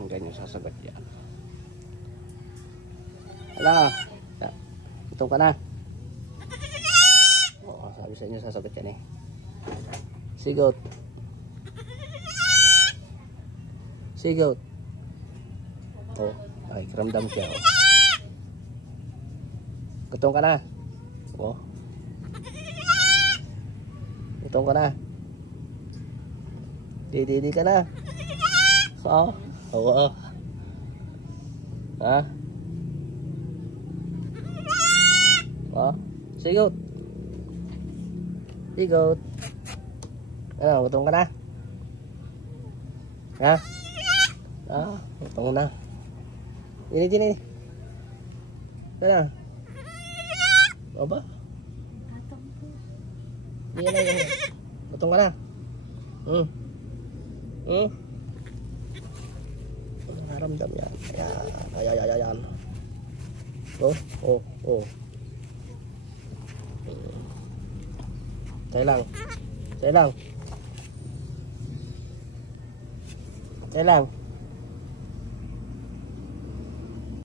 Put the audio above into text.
Hanggang yung sasagot yan. Hala. Gutom ka na. Oo, sabi sa inyo sasagot yan eh. Sigot. Sigot. Oh, ay, karamdam siya. Oh. Gutom ka na. Oh. Gutom ka na. Didi ka na. Oo. Oo. Ha? Oh. Sigot. Sigot. Ano, gutom ka na? Ha? Ah, gutom na. Dini. Ano? O ba? Hindi na yun. Gutom ka na. Nararamdam yan. Ayan. Oh. Say lang.